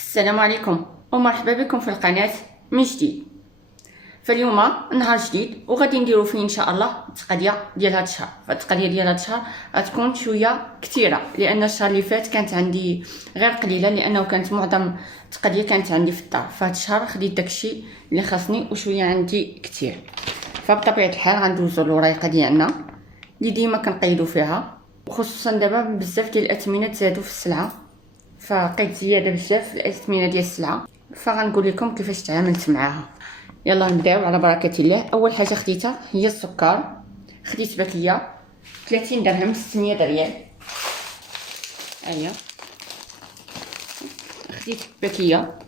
السلام عليكم ومرحبا بكم في القناة من جديد. فاليوم نهار جديد وغادي نديرو فيه ان شاء الله التقضيه ديال هذا الشهر. فالتقضيه ديال هذا الشهر غتكون شويه كثيره لان الشهر اللي فات كانت عندي غير قليله لانه كانت معظم التقضيه كانت عندي في الدار. فهاد الشهر خديت داكشي اللي خاصني وشويه عندي كثير. فبطبيعه الحال غندوزو الوريقه ديالنا اللي ديما كنقيدو فيها، وخصوصا دابا بزاف ديال الاثمنه زادوا في السلعه، فلقيت زياده بزاف في الاثمنه ديال السلعه، فغنقول لكم كيفاش تعاملت معاها. يلا نبداو على بركه الله. اول حاجه خديتها هي السكر. خديت باكيه 30 درهم 600 ريال. خديت باكيه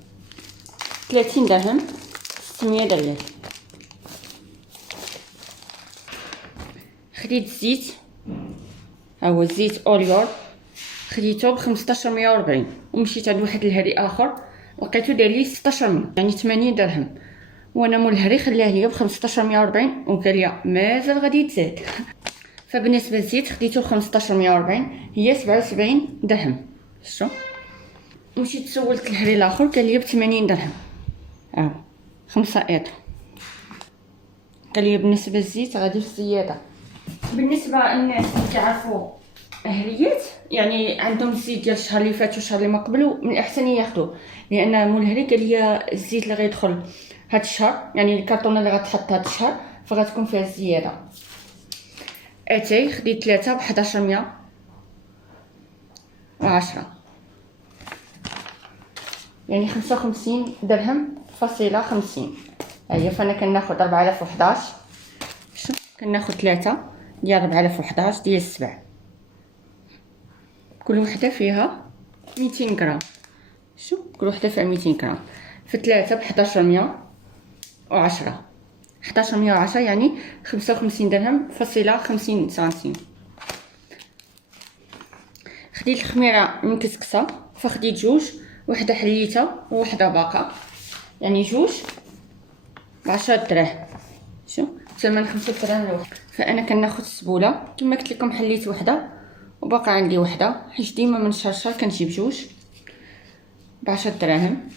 30 درهم 600 ريال. خديت الزيت، ها هو الزيت اوليور، خديته ب 1540 ومشيت عند واحد الهري اخر لقيتو داير لي 1600 يعني 80 درهم، وانا مول الهري خلاه ليا ب 1540 وقال لي مازال غادي يتزاد. فبالنسبه للزيت خديته ب 1540 هي 77 درهم. شتو مشيت سولت الهري الاخر قال لي ب 80 درهم، 5 ايطر. قال لي بالنسبه للزيت غادي في الزياده. بالنسبه للناس اللي كيعرفوا هريات يعني عندهم الزيت ديال الشهر اللي فات والشهر اللي ما قبله، من الاحسن ياخذوه، لان مول الهري قال لي الزيت اللي غيدخل هاد الشهر يعني الكرتونه اللي غتحط هاد الشهر فغتكون فيها الزياده. اتاي خديت 3 ب 1110 يعني 55 درهم فاصله 50. هي فانا كناخذ 4011. شوف كناخذ 3 ديال 4011 ديال السبع، كل وحده فيها 200 غرام. شوف كل وحده فيها 200 غرام، في 3 ب 1110. 1110 يعني 55 درهم فاصله 50 سنتيم. خديت الخميره مكسكسه، فخديت جوج، وحده حليتها ووحده باقا، يعني جوج ب 10 دراهم. شوف ثمن 5 دراهم الوحده. فانا كناخذ السبوله كما قلت لكم، حليت وحده وباقا عندي وحده، حيت ديما من شهر لشهر كنجيب جوج ب 10 دراهم.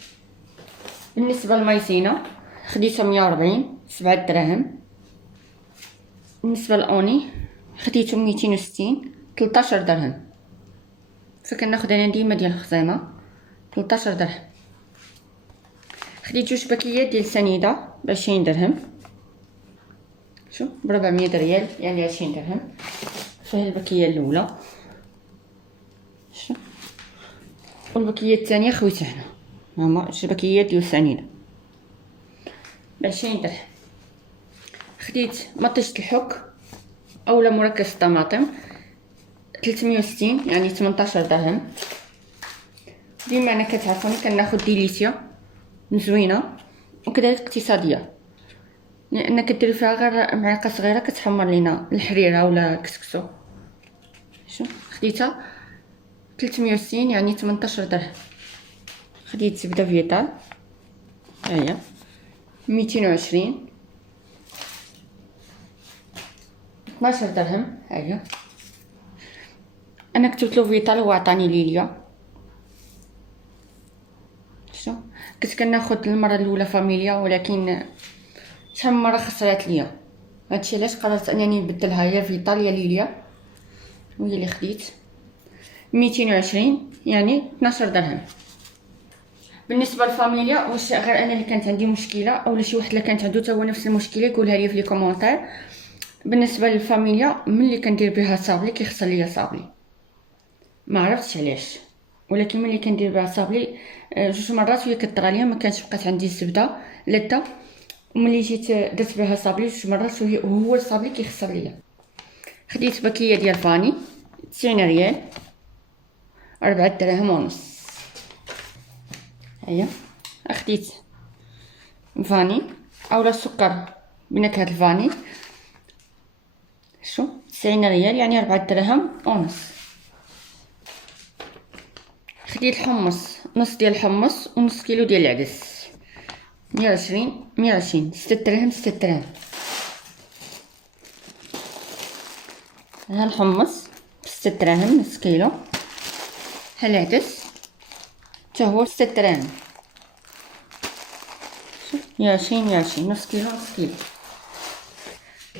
بالنسبه للمايزينا خديتها 140 7 دراهم. بالنسبه للاوني خديته 260 13 درهم. فكناخذ انا ديما ديال الخزيمه 13 درهم. خديت جوج باكيات ديال سنيده ب 20 درهم، شوف ب 400 ريال يعني 20 درهم. فهي الباكيه الاولى، شوف، والباكيه الثانيه خويتها هنا، هما جوج باكيات ديال سنيده ب 20 درهم. خديت مطيشه الحك اولا مركز الطماطم 360 يعني 18 درهم. ديما انا كتعرفوني كناخذ ديليسيا زوينه وكذلك اقتصاديه، لان كديري فيها غير معلقه صغيره كتحمر لينا الحريره ولا الكسكسو. شوف خديتها 360 يعني 18 درهم. خديت زبده فيتال، هي 220 12 درهم. هي انا كتبت له فيتال وهو عطاني ليليا. شوف كنت كناخذ المره الاولى فاميليا، ولكن شحال من مره خسرات ليا، هادشي علاش قررت انني نبدلها يا فيتال يا ليليا، وهي اللي خديت 220 يعني 12 درهم. بالنسبه للفاميليا واش غير انا اللي كانت عندي مشكله اولا شي واحد اللي كانت عنده حتى هو نفس المشكله يقولها لي في لي كومونتير. بالنسبه للفاميليا ملي كندير بها صابلي كيخسر ليا صابلي، ما عرفتش علاش، ولكن ملي كندير بها صابلي جوج مرات وهي كطرى ليا ما كانش بقات عندي الزبده لذه، وملي جيت درت بها صابلي جوج مرات وهو الصابلي كيخسر ليا. خديت باكيه ديال فاني 90 ريال 4 دراهم ونص. هيا خديت فاني اولا السكر بنكهه الفاني، شو 90 ريال يعني 4 دراهم ونص. خديت الحمص، نص ديال الحمص ونص كيلو ديال العدس 120 6 دراهم 6 دراهم. ها الحمص ب 6 دراهم نص كيلو، ها العدس حتى هو 6 دراهم. ياشين نص كيلو نص كيلو.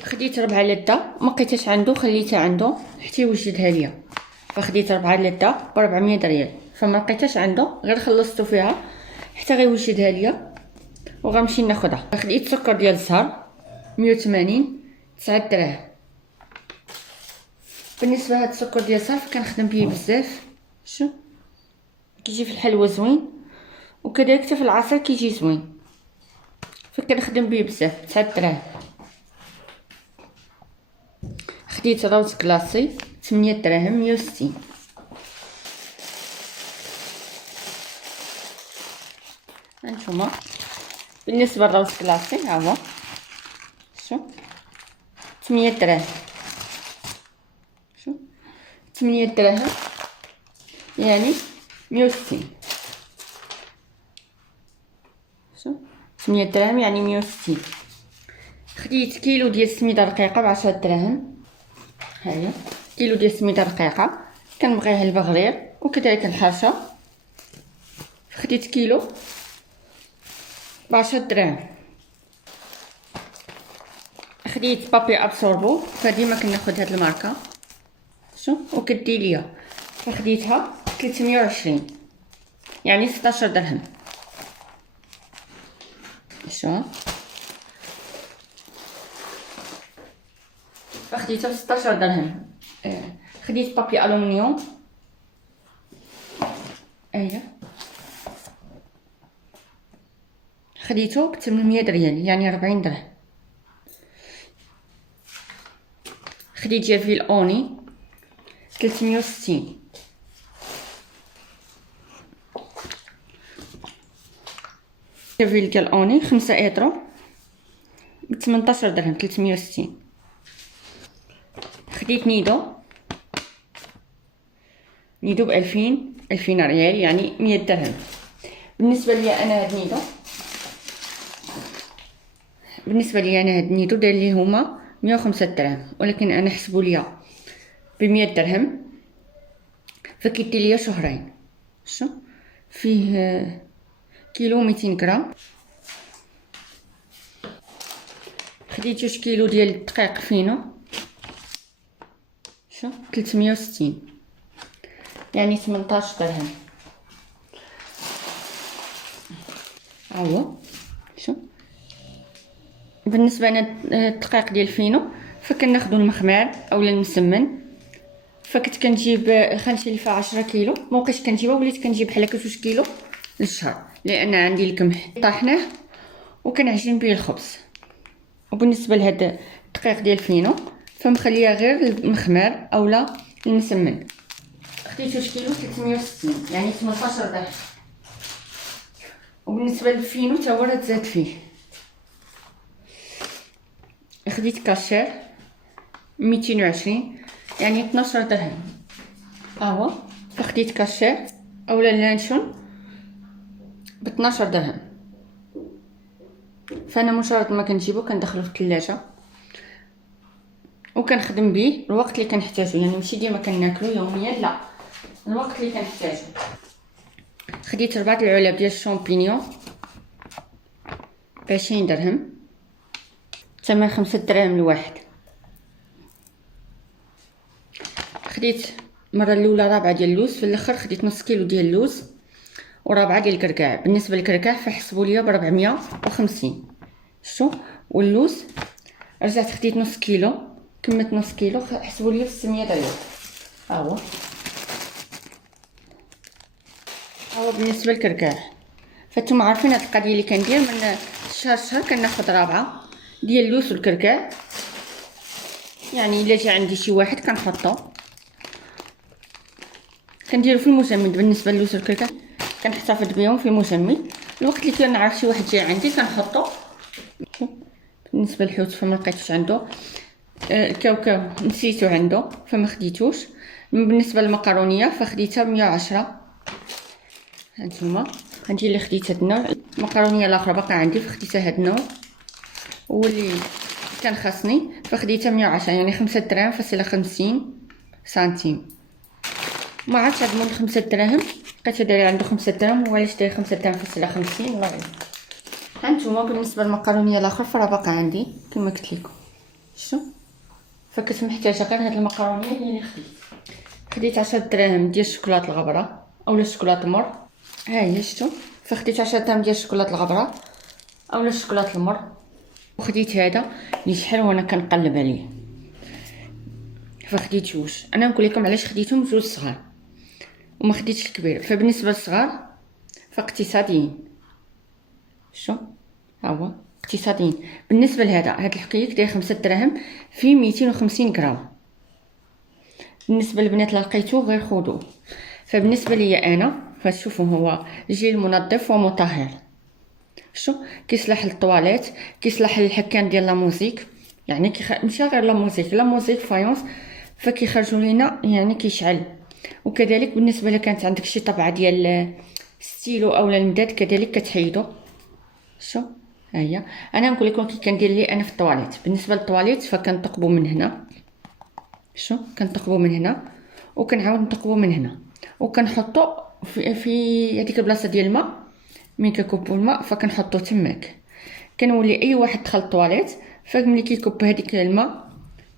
خديت 4 لدة ملقيتهاش عنده، خليتها عنده حتى يوجدها ليا، فخديت 4 لدة ب400 ريال، فما لقيتهاش عنده غير خلصتو فيها حتى غيوجدها ليا وغنمشي ناخدها. خديت سكر ديال الزهر 180 9 دراهم. بالنسبه لهاد السكر ديال الزهر فكنخدم بيه بزاف، شوف كيجي في الحلوى زوين وكذلك حتى في العصير كيجي زوين، فكنخدم بيه بزاف. 9 دراهم. خديت روز كلاصي 8 دراهم 160. هانتوما بالنسبه للروز كلاصي ها هو، شوف 8 دراهم. شوف 8 دراهم يعني 160. شوف 8 دراهم يعني 160. خديت كيلو ديال السميده رقيقه ب10 دراهم. هاهي كيلو ديال السميده رقيقه كنبغيها البغلير وكذلك الحرشه. خديت كيلو ب10 دراهم. خديت بابي ابسوربو، فديما كناخد هاد الماركه شوف وكدي ليا، فخديتها 320 يعني 16 درهم. شوف فخديتها ب 16 درهم. خديت بابي الومنيوم، اييه خديته ب 800 ريال يعني 40 درهم. خديت جافيل اوني 360. جافيل ديال اوني 5 اطرو ب 18 درهم 360. خديت نيدو ب 2000 ريال يعني 100 درهم. بالنسبه لي انا هاد النيدو داير لي هما 105 دراهم، ولكن انا حسبوا ليا ب 100 درهم فكيدي ليا شهرين. شوف فيه كيلو 200 غرام. خديت 2 كيلو ديال الدقيق فينو، شوف 360 يعني 18 درهم. ها هو شوف. بالنسبه لنا الدقيق ديال الفينو فكناخذوا المخمار اولا المسمن، فكنت كنجيب خنشلفها 10 كيلو، مابقيتش كنجيبها وليت كنجيب بحال هكا 2 كيلو للشهر لان عندي القمح طاحناه وكنعجن به الخبز. وبالنسبه لهاد الدقيق ديال الفينو فمخليها غير المخمار اولا المسمن. خديت 2 كيلو 360 يعني 18 درهم. وبالنسبه للفينو تا هو راه تزاد فيه. خديت كاشير 220 يعني 12 درهم. ها هو خديت كاشير اولا اللانشون ب 12 درهم. فانا مجرد ما كنجيبو كندخلو في الثلاجه وكنخدم به الوقت اللي كنحتاجو، يعني ماشي ديما كناكلو يوميا، لا الوقت اللي كنحتاجو. خديت 4 العلب ديال الشامبينيون ب 20 درهم، ثمن 5 دراهم الواحد. خديت المره الاولى رابعه ديال اللوز، في الاخر خديت نص كيلو ديال اللوز ورابعه ديال الكركاع. بالنسبه للكركاع فحسبوا ليا ب 450. شتو واللوز رجعت خديت نص كيلو، كملت نص كيلو حسبوا ليا ب 600 ريال. ها هو بالنسبه للكركاع. فانتم عارفين هاد القضيه اللي كندير من شهر كناخذ رابعه ديال اللوز والكركاع، يعني الا جا عندي شي واحد كنحطو كنديرو في المجمد. بالنسبه للوز والكركاع كنحتفظ بهم في المجمد، الوقت اللي كنعرف شي واحد جاي عندي كنحطو. بالنسبه للحوت فما لقيتوش عنده، الكاوكاو نسيتو عنده فما خديتوش. بالنسبه للمقرونيه فخديتها 110. هانتوما هادي اللي خديت هاد النوع. المقرونيه الاخرى باقا عندي فخديتها هاد النوع واللي كان خاصني فخديتها 110 يعني 5 دراهم فاصله 50 سنتيم. ما عرفتش هاد مول 5 دراهم لقيتها دايره عنده 5 دراهم، وعلاش داير 5 دراهم في 50 الله يعين. ها نتوما بالنسبه للمقارونيه الاخر فراه باقا عندي كما قلت لكم. شتو فكنت محتاجه غير هاد المقارونيه هي اللي خديت 10 دراهم ديال الشوكولاط الغبره اولا الشوكولاط المر. ها هي شتو فخديت 10 دراهم ديال الشوكولاط الغبره اولا الشوكولاط المر، وخديت هذا اللي شحال وانا كنقلب عليه فخديت جوج. انا نقول لكم علاش خديتهم جوج صغار وما خديتش الكبير. فبالنسبه للصغار فاقتصاديين. شو ها هو اقتصاديين. بالنسبه لهذا هاد الحقيق داير 5 دراهم فيه 250 غرام. بالنسبه للبنات اللي لقيتو غير خذوه. فبالنسبه ليا انا فشوفوا هو جيل منظف ومطهر. شو كيصلح للطواليت، كيصلح للحكان ديال لا موزيك، يعني ماشي غير لا موزيك فايونس فكيخرجوا لينا يعني كيشعل. وكذلك بالنسبه لك كانت عندك شي طبعه ديال ستيلو اولا المداد كذلك كتحيدو. شو ها هي انا نقول لكم كي كندير لي انا في الطواليت. بالنسبه للطواليت فكنثقبوا من هنا. شو كنثقبوا من هنا وكنعاود نثقبوا من هنا وكنحطوا في هذيك البلاصه ديال الماء. من كنكبوا الماء فكنحطوا تماك. كنولي اي واحد دخل الطواليت فملي كيكب هذيك الماء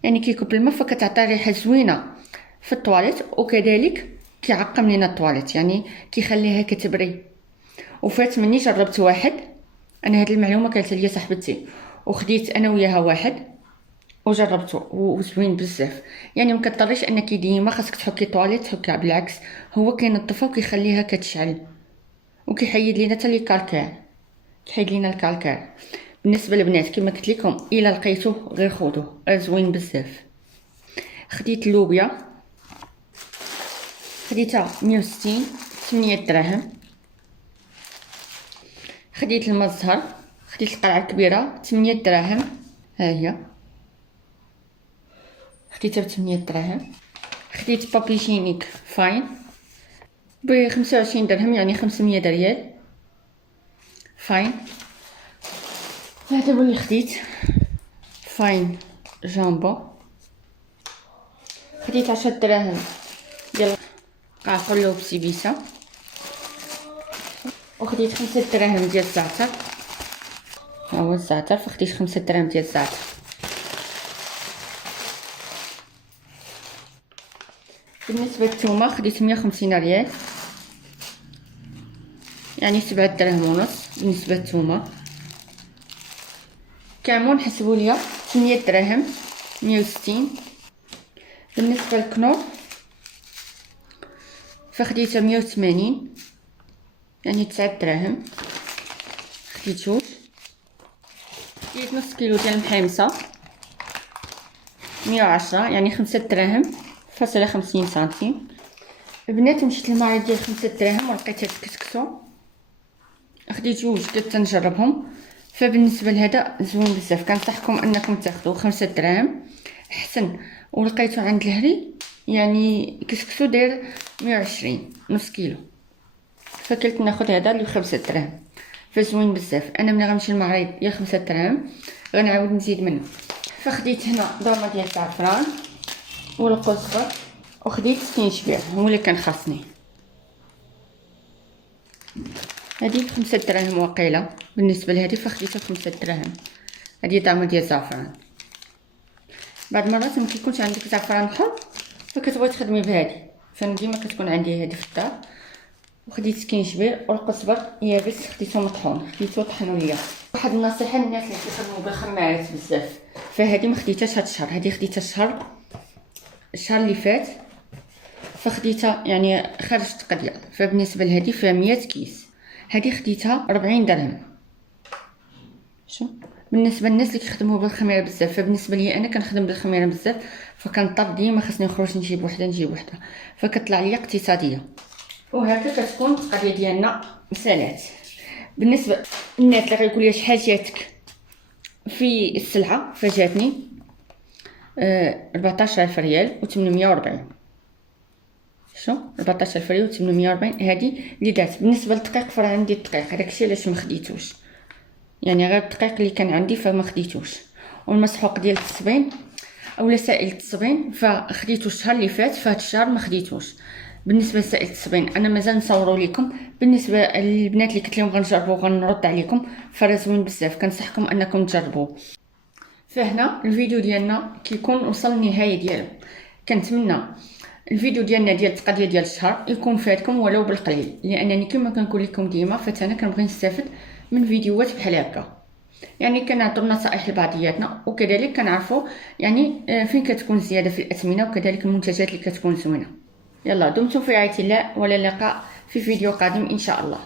يعني كيكب الماء فكتعطي ريحه زوينه في الطواليت، وكذلك كيعقم لينا الطواليت يعني كيخليها كتبري. وفات مني جربت واحد، انا هذه المعلومه قالت لي صاحبتي وخديت انا وياها واحد وجربته وزوين بزاف. يعني ما كضطريش انك ديما خاصك تحكي طواليت تحكيها، بالعكس هو كينظفها وكيخليها كتشعل وكيحيد لينا حتى لي كالكار، كيحيد لينا الكالكار. بالنسبه للبنات كما قلت لكم الا لقيتوه غير خذوه زوين بزاف. خديت اللوبيا خديتها 160 8 دراهم. خديت الماء الزهر خديت القرعه الكبيره 8 دراهم. ها هي خديتها ب 8 دراهم. خديت بابيجينيك فاين ب 25 درهم يعني 500 ريال فاين. هذا هو اللي خديت فاين جامبو. خديت 10 دراهم ديال قاقلو بسيبيسه، وخديت 5 دراهم ديال الزعتر. ها هو الزعتر فخديت 5 دراهم ديال الزعتر. بالنسبه للثومه خديت 150 ريال يعني 7 دراهم ونص. بالنسبه للثومه كمون حسبوا ليا 8 دراهم 160. بالنسبه للكنور فخديتها 180 يعني 9 دراهم. خديت جوج. خديت نص كيلو ديال المحيمصه 110 يعني 5 دراهم فاصله 50 سنتيم. البنات مشيت للماري ديال 5 دراهم ولقيتها تكسكسو. خديت جوج قلت نجربهم. فبالنسبه لهذا زوين بزاف كنصحكم انكم تاخذوا 5 دراهم احسن. ولقيته عند الهري يعني كسكسو داير 120 نص كيلو فقلت ناخذ هذا اللي 5 دراهم فزوين بزاف. انا ملي غنمشي للمعرض ديال 5 دراهم غنعاود نزيد منه. فخديت هنا ضرمه ديال الزعفران والقزبر وخديت سكينشبير هو اللي كان خاصني. هذه 5 دراهم وقيله. بالنسبه لهذه فخديتها 5 دراهم. هذه ضرمه ديال الزعفران. بعض المرات ما كيكونش عندك زعفران حر فكتبغي تخدمي بهذه، فانا ديما كتكون عندي هذه في الدار. وخديت سكينشبير والقزبر يابس خديته مطحون خديته طحنوا ليا. واحد النصيحه للناس اللي كيخدموا بالخمارات بزاف فهذه ما خديتهاش هذا الشهر، هذه خديتها الشهر اللي فات فخديتها يعني خرجت قضيه. فبالنسبه لهذه فيها 100 كيس، هذه خديتها 40 درهم. شو بالنسبه للناس اللي كيخدموا بالخميره بزاف. فبالنسبه لي انا كنخدم بالخميره بزاف فكنضطر ديما خاصني نخرج نجيب وحده فكتطلع لي اقتصاديه. وهكا كتكون القضيه ديالنا مسالات. بالنسبه للناس اللي غيقول لي شحال جاتك في السلعه فجاتني 14000 ريال و840. شو 14000 ريال و840 هذه اللي دات. بالنسبه للدقيق فراه عندي الدقيق هذاكشي علاش ما خديتوش، يعني غير الدقيق اللي كان عندي فما خديتوش. والمسحوق ديال التصبين اولا سائل التصبين فخديته الشهر اللي فات فهاد الشهر ما خديتوش. بالنسبه لسائل التصبين انا مازال نصوروا لكم. بالنسبه للبنات اللي قلت لهم غنجربوا غنرد عليكم، فرا زوين بزاف، كنصحكم انكم تجربوه. فهنا الفيديو ديالنا كيكون وصل للنهايه ديالو. كنتمنى الفيديو ديالنا ديال التقضيه ديال الشهر يكون فاتكم ولو بالقليل، لانني كما كنقول لكم ديما فانا كنبغي نستافد من فيديوهات بحال هكا. يعني كنعطوا النصائح لبعضياتنا، وكذلك كنعرفوا يعني فين كتكون زياده في الاثمنه، وكذلك المنتجات اللي كتكون زوينه. يلا دمتم في رعايه الله، ولا لقاء في فيديو قادم ان شاء الله.